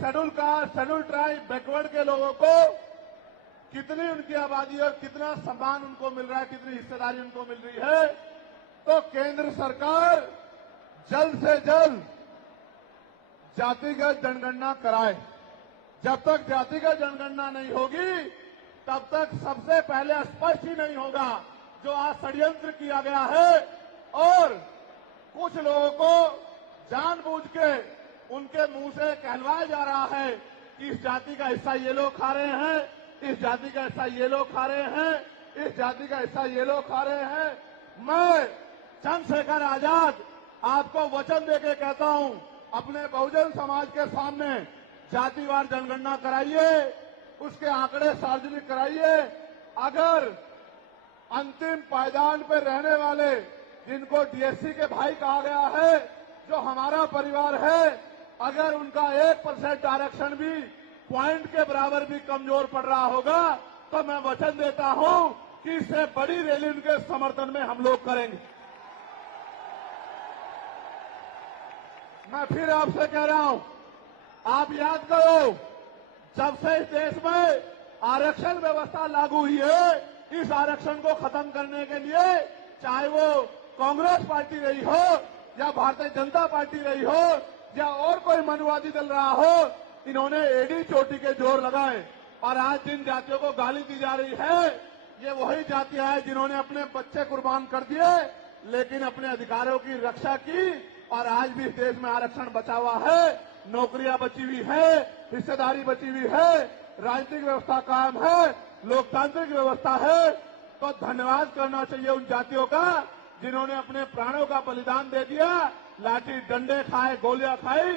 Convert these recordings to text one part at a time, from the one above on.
Schedule caste, schedule tribe, backward के लोगों को कितनी उनकी आबादी और कितना सम्मान उनको मिल रहा है, कितनी हिस्सेदारी उनको मिल रही है, तो केंद्र सरकार जल्द से जल्द जातिगत जनगणना कराए। जब तक जातिगत जनगणना नहीं होगी तब तक सबसे पहले स्पष्ट ही नहीं होगा जो आज षड्यंत्र किया गया है और कुछ लोगों को जानबूझ के उनके मुंह से कहलवाया जा रहा है कि इस जाति का हिस्सा ये लोग खा रहे हैं, इस जाति का हिस्सा ये लोग खा रहे हैं, इस जाति का हिस्सा ये लोग खा रहे हैं। मैं चंद्रशेखर आजाद आपको वचन देके कहता हूं, अपने बहुजन समाज के सामने जातिवार जनगणना कराइए, उसके आंकड़े सार्वजनिक कराइए। अगर अंतिम पायदान पर रहने वाले जिनको डीएससी के भाई कहा गया है, जो हमारा परिवार है, अगर उनका 1% आरक्षण भी पॉइंट के बराबर भी कमजोर पड़ रहा होगा तो मैं वचन देता हूं कि इससे बड़ी रैली उनके समर्थन में हम लोग करेंगे। मैं फिर आपसे कह रहा हूं, आप याद करो, जब से इस देश में आरक्षण व्यवस्था लागू हुई है, इस आरक्षण को खत्म करने के लिए चाहे वो कांग्रेस पार्टी रही हो या भारतीय जनता पार्टी रही हो या और कोई मनुवादी दल रहा हो, इन्होंने एडी चोटी के जोर लगाए। और आज जिन जातियों को गाली दी जा रही है, ये वही जातियां हैं जिन्होंने अपने बच्चे कुर्बान कर दिए लेकिन अपने अधिकारों की रक्षा की और आज भी इस देश में आरक्षण बचा हुआ है, नौकरियां बची हुई है, हिस्सेदारी बची हुई है, राजनीतिक व्यवस्था कायम है, लोकतांत्रिक व्यवस्था है। तो धन्यवाद करना चाहिए उन जातियों का जिन्होंने अपने प्राणों का बलिदान दे दिया, लाठी डंडे खाए, गोलियां खाई,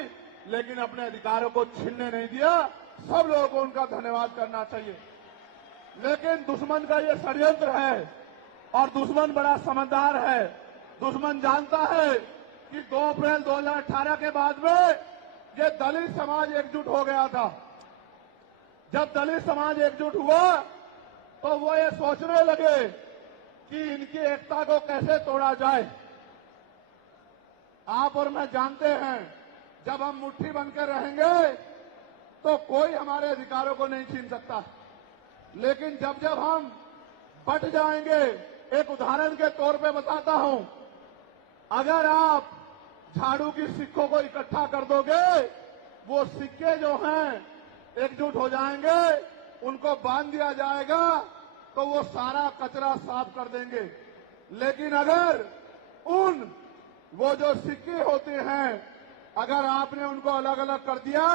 लेकिन अपने अधिकारों को छीनने नहीं दिया। सब लोगों को उनका धन्यवाद करना चाहिए। लेकिन दुश्मन का ये षड्यंत्र है और दुश्मन बड़ा समझदार है। दुश्मन जानता है कि 2 अप्रैल 2018 के बाद में ये दलित समाज एकजुट हो गया था। जब दलित समाज एकजुट हुआ तो वो ये सोचने लगे कि इनकी एकता को कैसे तोड़ा जाए। आप और मैं जानते हैं, जब हम मुट्ठी बनकर रहेंगे तो कोई हमारे अधिकारों को नहीं छीन सकता, लेकिन जब जब हम बट जाएंगे, एक उदाहरण के तौर पे बताता हूं, अगर आप झाड़ू की सिक्कों को इकट्ठा कर दोगे, वो सिक्के जो हैं एकजुट हो जाएंगे, उनको बांध दिया जाएगा तो वो सारा कचरा साफ कर देंगे। लेकिन अगर वो जो सिक्के होते हैं, अगर आपने उनको अलग अलग कर दिया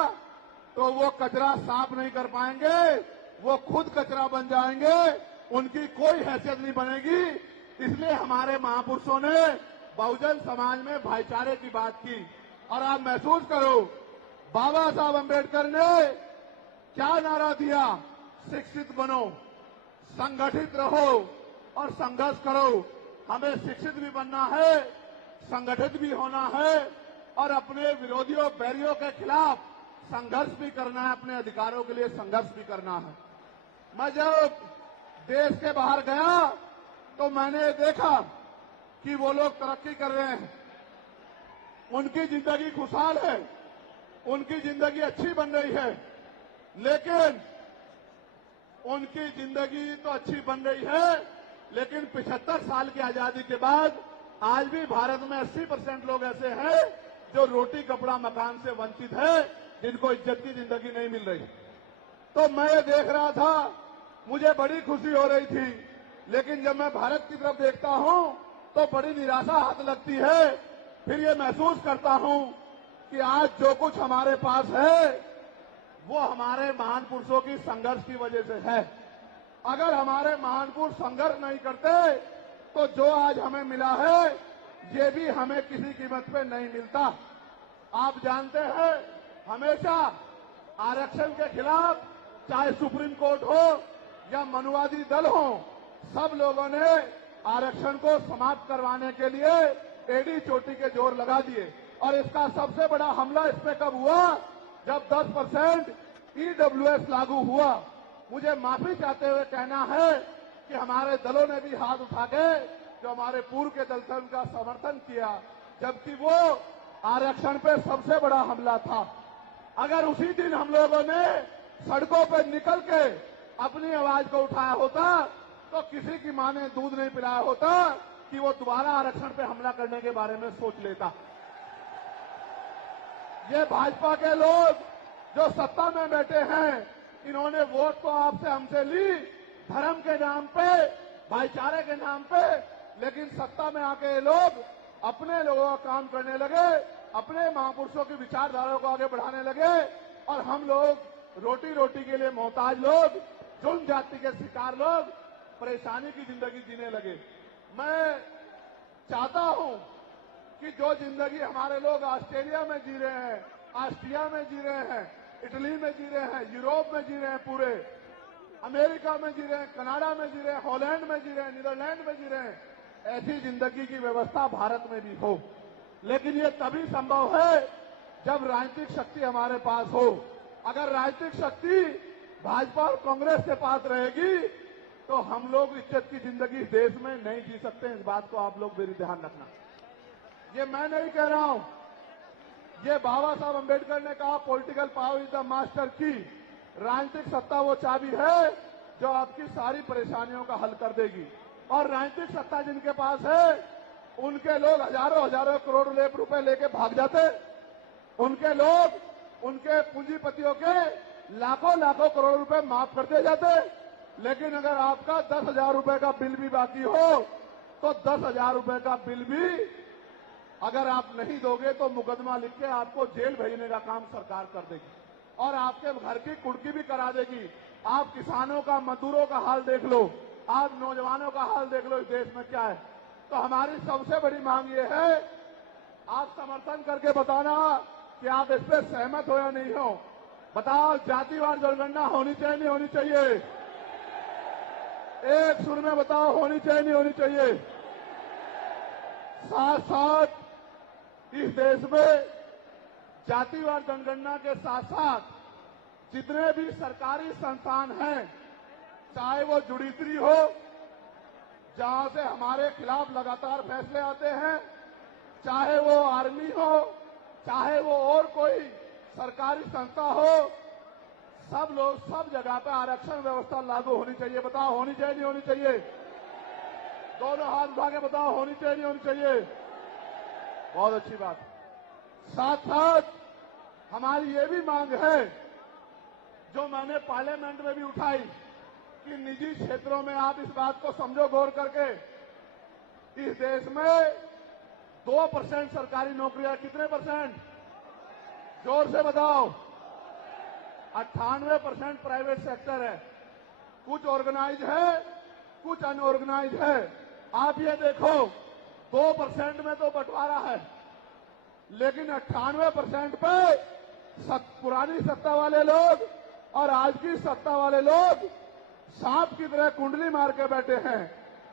तो वो कचरा साफ नहीं कर पाएंगे, वो खुद कचरा बन जाएंगे, उनकी कोई हैसियत नहीं बनेगी। इसलिए हमारे महापुरुषों ने बहुजन समाज में भाईचारे की बात की। और आप महसूस करो, बाबा साहब अम्बेडकर ने क्या नारा दिया? शिक्षित बनो, संगठित रहो और संघर्ष करो। हमें शिक्षित भी बनना है, संगठित भी होना है और अपने विरोधियों बैरियों के खिलाफ संघर्ष भी करना है, अपने अधिकारों के लिए संघर्ष भी करना है। मैं जब देश के बाहर गया तो मैंने देखा कि वो लोग तरक्की कर रहे हैं, उनकी जिंदगी खुशहाल है, उनकी जिंदगी अच्छी बन रही है। लेकिन उनकी जिंदगी तो अच्छी बन रही है, लेकिन 75 साल की आजादी के बाद आज भी भारत में 80% लोग ऐसे हैं जो रोटी कपड़ा मकान से वंचित है, जिनको इज्जत की जिंदगी नहीं मिल रही। तो मैं ये देख रहा था, मुझे बड़ी खुशी हो रही थी, लेकिन जब मैं भारत की तरफ देखता हूं तो बड़ी निराशा हाथ लगती है। फिर ये महसूस करता हूं कि आज जो कुछ हमारे पास है वो हमारे महान पुरुषों की संघर्ष की वजह से है। अगर हमारे महान पुरुष संघर्ष नहीं करते तो जो आज हमें मिला है ये भी हमें किसी कीमत पे नहीं मिलता। आप जानते हैं, हमेशा आरक्षण के खिलाफ चाहे सुप्रीम कोर्ट हो या मनुवादी दल हो, सब लोगों ने आरक्षण को समाप्त करवाने के लिए एडी चोटी के जोर लगा दिए। और इसका सबसे बड़ा हमला इस पे कब हुआ? जब 10% ईडब्ल्यूएस लागू हुआ। मुझे माफी चाहते हुए कहना है कि हमारे दलों ने भी हाथ उठा के जो हमारे पूर्व के दल थे उनका समर्थन किया, जबकि वो आरक्षण पे सबसे बड़ा हमला था। अगर उसी दिन हम लोगों ने सड़कों पर निकल के अपनी आवाज को उठाया होता तो किसी की मां ने दूध नहीं पिलाया होता कि वो दोबारा आरक्षण पे हमला करने के बारे में सोच लेता। ये भाजपा के लोग जो सत्ता में बैठे हैं, इन्होंने वोट तो आपसे हमसे ली धर्म के नाम पे, भाईचारे के नाम पे, लेकिन सत्ता में आके ये लोग अपने लोगों का काम करने लगे, अपने महापुरुषों की विचारधारा को आगे बढ़ाने लगे और हम लोग रोटी रोटी के लिए मोहताज लोग, जुल्म जाति के शिकार लोग परेशानी की जिंदगी जीने लगे। मैं चाहता हूं कि जो जिंदगी हमारे लोग ऑस्ट्रेलिया में जी रहे हैं, ऑस्ट्रिया में जी रहे हैं, इटली में जी रहे हैं, यूरोप में जी रहे हैं, पूरे अमेरिका में जी रहे हैं, कनाडा में जी रहे हैं, हॉलैंड में जी रहे हैं, नीदरलैंड में जी रहे हैं, ऐसी जिंदगी की व्यवस्था भारत में भी हो। लेकिन ये तभी संभव है जब राजनीतिक शक्ति हमारे पास हो। अगर राजनीतिक शक्ति भाजपा और कांग्रेस के पास रहेगी तो हम लोग इज्जत की जिंदगी देश में नहीं जी सकते। इस बात को आप लोग मेरी ध्यान रखना। ये मैं नहीं कह रहा हूं, ये बाबा साहब अम्बेडकर ने कहा, political power is the master की। राजनीतिक सत्ता वो चाबी है जो आपकी सारी परेशानियों का हल कर देगी। और राजनीतिक सत्ता जिनके पास है उनके लोग हजारों हजारों करोड़ रुपए लेके भाग जाते। उनके लोग, उनके पूंजीपतियों के लाखों लाखों करोड़ रुपए माफ करते जाते। लेकिन अगर आपका 10,000 रुपए का बिल भी बाकी हो तो 10,000 रुपए का बिल भी अगर आप नहीं दोगे तो मुकदमा लिख के आपको जेल भेजने का काम सरकार कर देगी और आपके घर की कुर्की भी करा देगी। आप किसानों का, मजदूरों का हाल देख लो, आप नौजवानों का हाल देख लो इस देश में क्या है। तो हमारी सबसे बड़ी मांग ये है, आप समर्थन करके बताना कि आप इस पर सहमत हो या नहीं हो। बताओ, जातिवार जनगणना होनी चाहिए नहीं होनी चाहिए? एक सुर में बताओ, होनी चाहिए नहीं होनी चाहिए? साथ साथ इस देश में जातिवार जनगणना के साथ साथ जितने भी सरकारी संस्थान हैं, चाहे वो जुडिशरी हो जहां से हमारे खिलाफ लगातार फैसले आते हैं, चाहे वो आर्मी हो, चाहे वो और कोई सरकारी संस्था हो, सब लोग सब जगह पे आरक्षण व्यवस्था लागू होनी चाहिए। बताओ, होनी चाहिए नहीं होनी चाहिए? दोनों हाथ उठा के बताओ, होनी चाहिए नहीं होनी चाहिए? बहुत अच्छी बात। साथ साथ हमारी ये भी मांग है जो मैंने पार्लियामेंट में भी उठाई कि निजी क्षेत्रों में आप इस बात को समझो गौर करके, इस देश में 2% सरकारी नौकरियां, कितने परसेंट? जोर से बताओ। 98% प्राइवेट सेक्टर है। कुछ ऑर्गेनाइज है, कुछ अनऑर्गेनाइज है। आप ये देखो, 2% में तो बंटवारा है, लेकिन 98% पे पुरानी सत्ता वाले लोग और आज की सत्ता वाले लोग सांप की तरह कुंडली मार के बैठे हैं।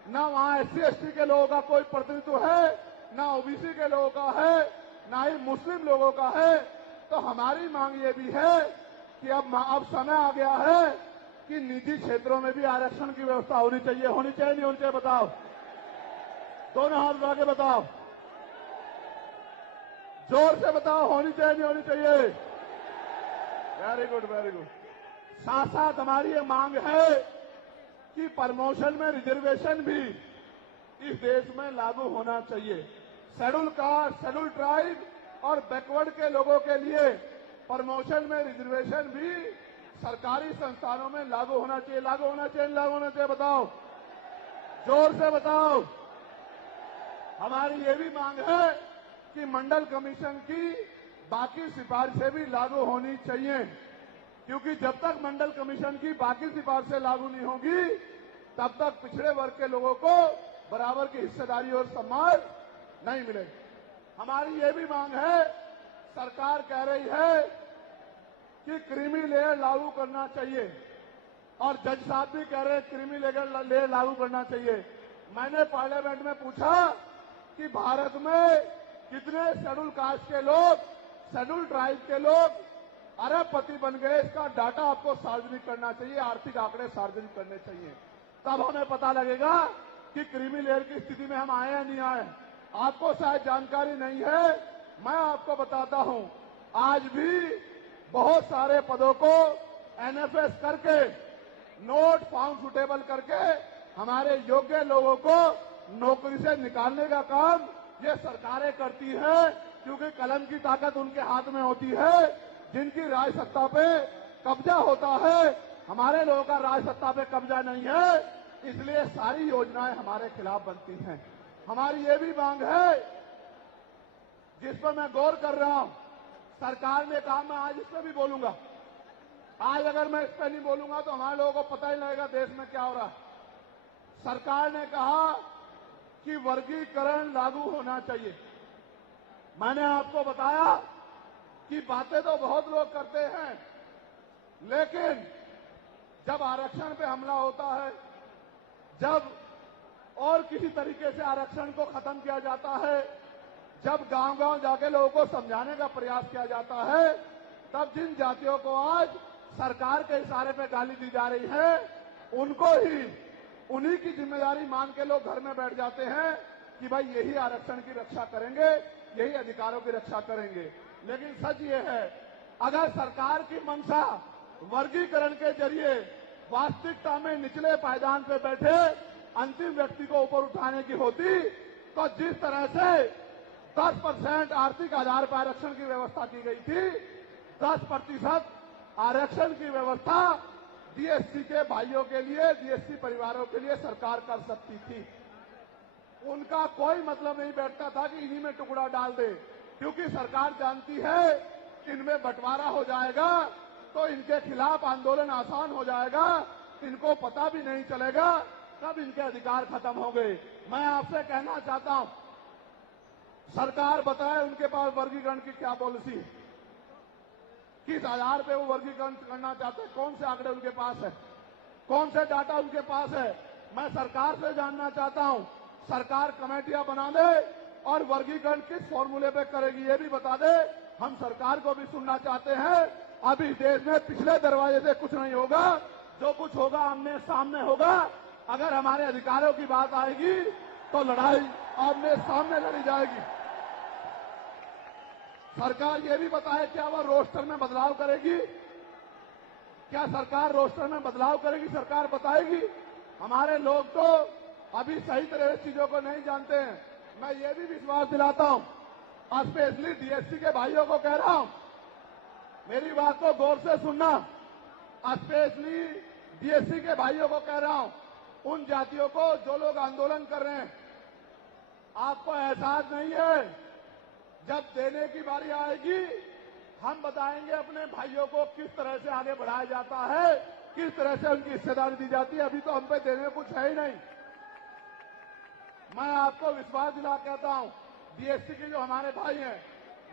ना वहां SC/ST के लोगों का कोई प्रतिनिधित्व है, ना OBC के लोगों का है, ना ही मुस्लिम लोगों का है। तो हमारी मांग ये भी है कि अब समय आ गया है कि निजी क्षेत्रों में भी आरक्षण की व्यवस्था होनी चाहिए। होनी चाहिए नहीं होनी चाहिए? बताओ, दोनों हाथ उठा के बताओ, जोर से बताओ, होनी चाहिए नहीं होनी चाहिए? Very good, very good. साथ साथ हमारी ये मांग है कि प्रमोशन में रिजर्वेशन भी इस देश में लागू होना चाहिए। शेड्यूल कास्ट, शेड्यूल ट्राइब और बैकवर्ड के लोगों के लिए प्रमोशन में रिजर्वेशन भी सरकारी संस्थानों में लागू होना चाहिए। लागू होना चाहिए, लागू होना चाहिए? बताओ, जोर से बताओ। हमारी ये भी मांग है कि मंडल कमीशन की बाकी सिफारिशें भी लागू होनी चाहिए, क्योंकि जब तक मंडल कमीशन की बाकी सिफारिशें लागू नहीं होगी तब तक पिछड़े वर्ग के लोगों को बराबर की हिस्सेदारी और सम्मान नहीं मिलेगा। हमारी ये भी मांग है, सरकार कह रही है कि क्रीमी लेयर लागू करना चाहिए और जज साहब भी कह रहे हैं क्रीमी लेयर लागू करना चाहिए। मैंने पार्लियामेंट में पूछा कि भारत में कितने शेड्यूल कास्ट के लोग, शेड्यूल ट्राइब के लोग अरबपति बन गए, इसका डाटा आपको सार्वजनिक करना चाहिए, आर्थिक आंकड़े सार्वजनिक करने चाहिए। तब हमें पता लगेगा कि क्रीमी लेयर की स्थिति में हम आए या नहीं आए। आपको शायद जानकारी नहीं है, मैं आपको बताता हूं, आज भी बहुत सारे पदों को एनएफएस करके, नोट फाउंड सुटेबल करके हमारे योग्य लोगों को नौकरी से निकालने का काम ये सरकारें करती है, क्योंकि कलम की ताकत उनके हाथ में होती है। जिनकी राज सत्ता पे कब्जा होता है, हमारे लोगों का राज सत्ता पे कब्जा नहीं है, इसलिए सारी योजनाएं हमारे खिलाफ बनती हैं। हमारी ये भी मांग है, जिस पर मैं गौर कर रहा हूं, सरकार ने कहा, मैं आज इस पर भी बोलूंगा। आज अगर मैं इस पर नहीं बोलूंगा तो हमारे लोगों को पता ही लगेगा देश में क्या हो रहा है। सरकार ने कहा कि वर्गीकरण लागू होना चाहिए। मैंने आपको बताया कि बातें तो बहुत लोग करते हैं, लेकिन जब आरक्षण पे हमला होता है, जब और किसी तरीके से आरक्षण को खत्म किया जाता है, जब गांव-गांव जाके लोगों को समझाने का प्रयास किया जाता है, तब जिन जातियों को आज सरकार के इशारे पे गाली दी जा रही है, उनको ही उन्हीं की जिम्मेदारी मान के लोग घर में बैठ जाते हैं कि भाई यही आरक्षण की रक्षा करेंगे, यही अधिकारों की रक्षा करेंगे। लेकिन सच ये है, अगर सरकार की मंशा वर्गीकरण के जरिए वास्तविकता में निचले पायदान पे बैठे अंतिम व्यक्ति को ऊपर उठाने की होती, तो जिस तरह से 10% आर्थिक आधार पर आरक्षण की व्यवस्था की गई थी, 10% आरक्षण की व्यवस्था डीएससी के भाइयों के लिए, डीएससी परिवारों के लिए सरकार कर सकती थी। उनका कोई मतलब नहीं बैठता था कि इन्हीं में टुकड़ा डाल दे, क्योंकि सरकार जानती है कि इनमें बंटवारा हो जाएगा तो इनके खिलाफ आंदोलन आसान हो जाएगा, इनको पता भी नहीं चलेगा कब इनके अधिकार खत्म हो गए। मैं आपसे कहना चाहता हूं, सरकार बताए उनके पास वर्गीकरण की क्या पॉलिसी है, किस आधार पे वो वर्गीकरण करना चाहते हैं, कौन से आंकड़े उनके पास है, कौन से डाटा उनके पास है। मैं सरकार से जानना चाहता हूं, सरकार कमेटियां बना दे और वर्गीकरण किस फॉर्मूले पे करेगी ये भी बता दे। हम सरकार को भी सुनना चाहते हैं। अभी देश में पिछले दरवाजे से कुछ नहीं होगा, जो कुछ होगा आमने सामने होगा। अगर हमारे अधिकारों की बात आएगी तो लड़ाई आमने सामने लड़ी जाएगी। सरकार ये भी बताए क्या वह रोस्टर में बदलाव करेगी, क्या सरकार रोस्टर में बदलाव करेगी, सरकार बताएगी। हमारे लोग तो अभी सही तरह से चीजों को नहीं जानते हैं। मैं ये भी विश्वास दिलाता हूं, स्पेशली डीएससी के भाइयों को कह रहा हूं, मेरी बात को गौर से सुनना। स्पेशली डीएससी के भाइयों को कह रहा हूं, उन जातियों को जो लोग आंदोलन कर रहे हैं, आपको एहसास नहीं है, जब देने की बारी आएगी हम बताएंगे अपने भाइयों को किस तरह से आगे बढ़ाया जाता है, किस तरह से उनकी हिस्सेदारी दी जाती है। अभी तो हम पे देने में कुछ है ही नहीं। मैं आपको विश्वास दिला कहता हूं, डीएससी के जो हमारे भाई हैं,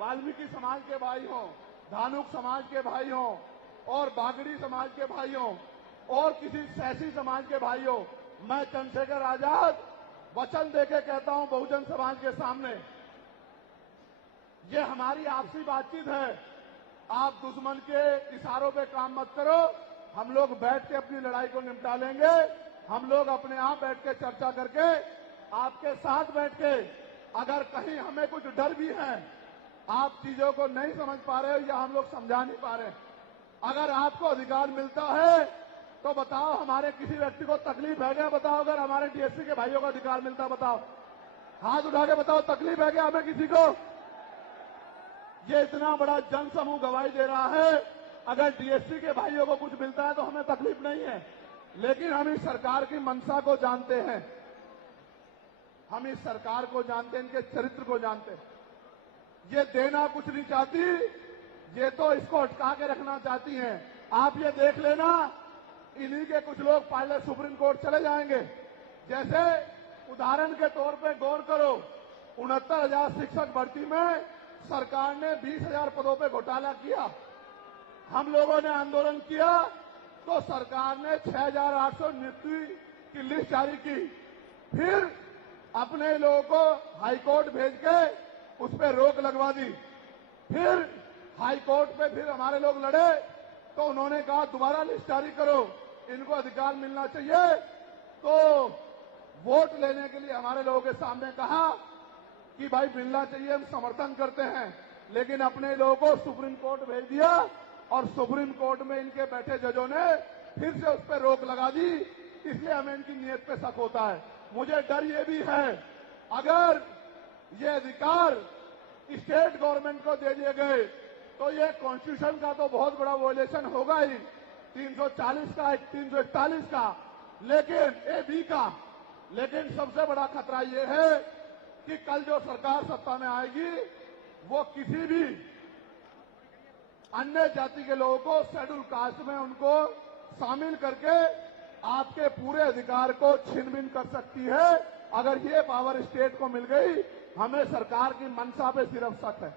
वाल्मीकि समाज के भाई हों, धानुक समाज के भाई हों और बागड़ी समाज के भाई हों और किसी सैसी समाज के भाई हों, मैं चंद्रशेखर आजाद वचन देके कहता हूं बहुजन समाज के सामने, ये हमारी आपसी बातचीत है। आप दुश्मन के इशारों पे काम मत करो, हम लोग बैठ के अपनी लड़ाई को निपटा लेंगे। हम लोग अपने आप बैठ के चर्चा करके आपके साथ बैठ के, अगर कहीं हमें कुछ डर भी है, आप चीजों को नहीं समझ पा रहे हो या हम लोग समझा नहीं पा रहे, अगर आपको अधिकार मिलता है तो बताओ, हमारे किसी व्यक्ति को तकलीफ है क्या? बताओ, अगर हमारे डीएससी के भाइयों को अधिकार मिलता, बताओ, हाथ उठा के बताओ, तकलीफ है क्या हमें किसी को? ये इतना बड़ा जन समूह गवाही दे रहा है, अगर डीएससी के भाइयों को कुछ मिलता है तो हमें तकलीफ नहीं है। लेकिन हम इस सरकार की मंशा को जानते हैं, हम इस सरकार को जानते हैं, इनके चरित्र को जानते हैं। ये देना कुछ नहीं चाहती, ये तो इसको अटका के रखना चाहती हैं। आप ये देख लेना, इन्हीं के कुछ लोग पहले सुप्रीम कोर्ट चले जाएंगे। जैसे उदाहरण के तौर पे गौर करो, 69,000 शिक्षक भर्ती में सरकार ने 20,000 पदों पे घोटाला किया। हम लोगों ने आंदोलन किया तो सरकार ने 6,800 नियुक्ति की लिस्ट जारी की। फिर अपने लोगों को हाईकोर्ट भेज के उस पर रोक लगवा दी। फिर हाईकोर्ट पे फिर हमारे लोग लड़े तो उन्होंने कहा दोबारा लिस्ट जारी करो, इनको अधिकार मिलना चाहिए। तो वोट लेने के लिए हमारे लोगों के सामने कहा कि भाई मिलना चाहिए, हम समर्थन करते हैं, लेकिन अपने लोगों को सुप्रीम कोर्ट भेज दिया और सुप्रीम कोर्ट में इनके बैठे जजों ने फिर से उस पर रोक लगा दी, इसलिए हमें इनकी नीयत पे शक होता है। मुझे डर ये भी है, अगर ये अधिकार स्टेट गवर्नमेंट को दे दिए गए तो ये कॉन्स्टिट्यूशन का तो बहुत बड़ा वॉयलेशन होगा ही, 340 का, 341 का, लेकिन ए का। लेकिन सबसे बड़ा खतरा ये है कि कल जो सरकार सत्ता में आएगी वो किसी भी अन्य जाति के लोगों को शेड्यूल कास्ट में उनको शामिल करके आपके पूरे अधिकार को छिन-भिन कर सकती है। अगर ये पावर स्टेट को मिल गई, हमें सरकार की मंशा पे सिर्फ शक है।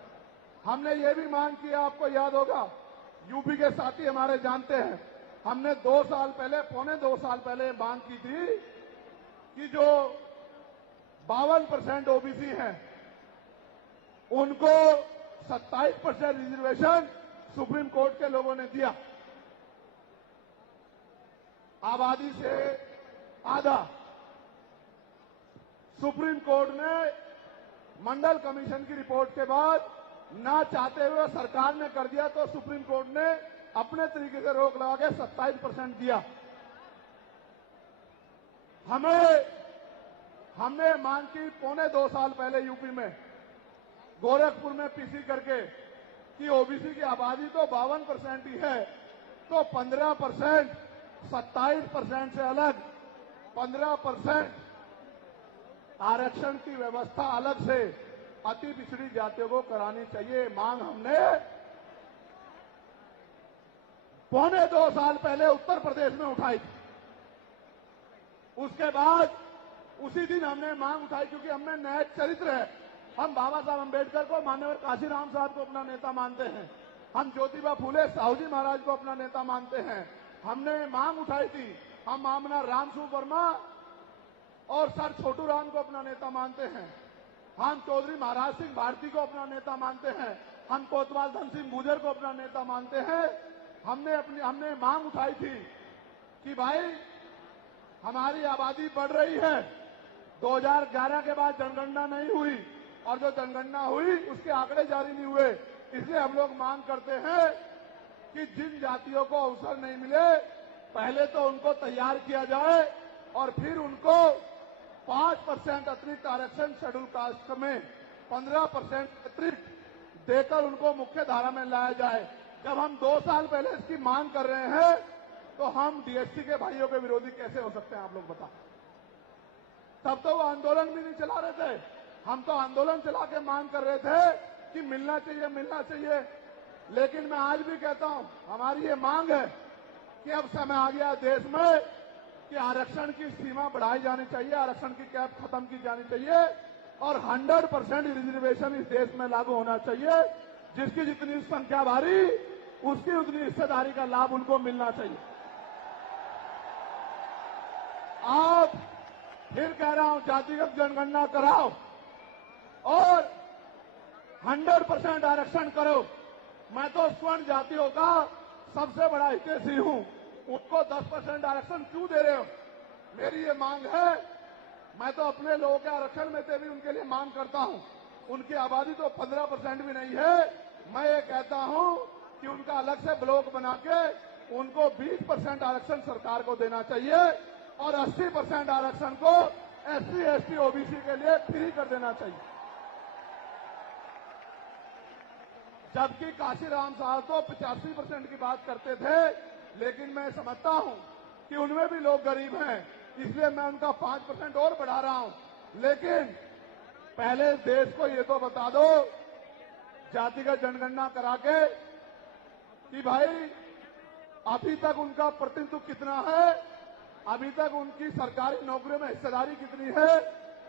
हमने ये भी मांग किया, आपको याद होगा, यूपी के साथी हमारे जानते हैं, हमने 2 साल पहले, पौने 2 साल पहले मांग की थी कि जो 52% ओबीसी हैं उनको 27% रिजर्वेशन सुप्रीम कोर्ट के लोगों ने दिया, आबादी से आधा। सुप्रीम कोर्ट ने मंडल कमीशन की रिपोर्ट के बाद ना चाहते हुए सरकार ने कर दिया, तो सुप्रीम कोर्ट ने अपने तरीके से रोक लगा के 27% दिया। हमने मांग की पौने 2 साल पहले यूपी में गोरखपुर में पीसी करके कि ओबीसी की आबादी तो 52% ही है, तो 15%, 27% से अलग 15% आरक्षण की व्यवस्था अलग से अति पिछड़ी जातियों को करानी चाहिए। मांग हमने पौने 2 साल पहले उत्तर प्रदेश में उठाई थी। उसके बाद उसी दिन हमने मांग उठाई, क्योंकि हमने न्याय चरित्र है। हम बाबा साहब अम्बेडकर को, माननीय काशीराम साहब को अपना नेता मानते हैं, हम ज्योतिबा फूले साहू जी महाराज को अपना नेता मानते हैं। हमने मांग उठाई थी, हम मामला रामसू वर्मा और सर छोटू राम को अपना नेता मानते हैं, हम चौधरी महाराज सिंह भारती को अपना नेता मानते हैं, हम कोतवाल धन सिंह गुर्जर को अपना नेता मानते हैं। हमने मांग उठाई थी कि भाई हमारी आबादी बढ़ रही है, 2011 के बाद जनगणना नहीं हुई और जो जनगणना हुई उसके आंकड़े जारी नहीं हुए, इसलिए हम लोग मांग करते हैं कि जिन जातियों को अवसर नहीं मिले पहले तो उनको तैयार किया जाए और फिर उनको 5% अतिरिक्त आरक्षण शेड्यूल कास्ट में 15% अतिरिक्त देकर उनको मुख्य धारा में लाया जाए। जब हम 2 साल पहले इसकी मांग कर रहे हैं तो हम डीएससी के भाइयों के विरोधी कैसे हो सकते हैं, आप लोग बताओ। तब तो वो आंदोलन भी नहीं चला रहे थे, हम तो आंदोलन चला के मांग कर रहे थे कि मिलना चाहिए, मिलना चाहिए। लेकिन मैं आज भी कहता हूं, हमारी ये मांग है कि अब समय आ गया देश में कि आरक्षण की सीमा बढ़ाई जानी चाहिए, आरक्षण की कैप खत्म की जानी चाहिए और 100% रिजर्वेशन इस देश में लागू होना चाहिए। जिसकी जितनी संख्या भारी उसकी उतनी हिस्सेदारी का लाभ उनको मिलना चाहिए। आप फिर कह रहा हूं, जातिगत जनगणना कराओ और 100% आरक्षण करो। मैं तो स्वर्ण जातियों का सबसे बड़ा हितैषी हूं, उनको 10% आरक्षण क्यों दे रहे हो? मेरी ये मांग है। मैं तो अपने लोगों के आरक्षण में से भी उनके लिए मांग करता हूं। उनकी आबादी तो 15% भी नहीं है। मैं ये कहता हूं कि उनका अलग से ब्लॉक बना के उनको 20% आरक्षण सरकार को देना चाहिए और 80% आरक्षण को एससी, एसटी, ओबीसी के लिए फ्री कर देना चाहिए। जबकि काशीराम साहब तो 85% की बात करते थे, लेकिन मैं समझता हूं कि उनमें भी लोग गरीब हैं, इसलिए मैं उनका 5% और बढ़ा रहा हूं। लेकिन पहले देश को ये तो बता दो, जातिगत जनगणना करा के, कि भाई अभी तक उनका प्रतिनिधित्व कितना है, अभी तक उनकी सरकारी नौकरियों में हिस्सेदारी कितनी है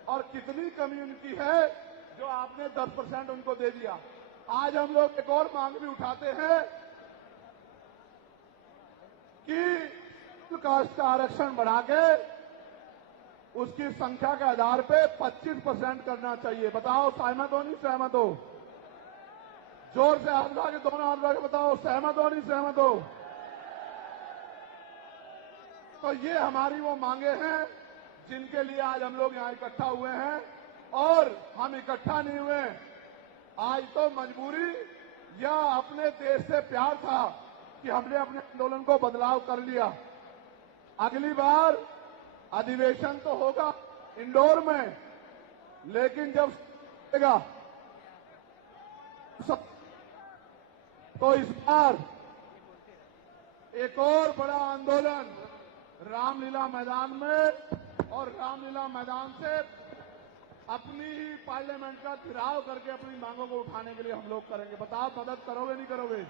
और कितनी कमी उनकी है जो आपने 10% उनको दे दिया। आज हम लोग एक और मांग भी उठाते हैं कि कास्ट का आरक्षण बढ़ा के उसकी संख्या के आधार पे 25% करना चाहिए। बताओ सहमत हो, नहीं सहमत हो? जोर से हाथ उठा के, दोनों हाथ उठा के बताओ सहमत हो, नहीं सहमत हो? तो ये हमारी वो मांगे हैं जिनके लिए आज हम लोग यहाँ इकट्ठा हुए हैं। और हम इकट्ठा नहीं हुए आज तो मजबूरी या अपने देश से प्यार था कि हमने अपने आंदोलन को बदलाव कर लिया। अगली बार अधिवेशन तो होगा इंदौर में, लेकिन जब तो इस बार एक और बड़ा आंदोलन रामलीला मैदान में, और रामलीला मैदान से अपनी ही पार्लियामेंट का घेराव करके अपनी मांगों को उठाने के लिए हम लोग करेंगे। बताओ मदद करोगे नहीं करोगे?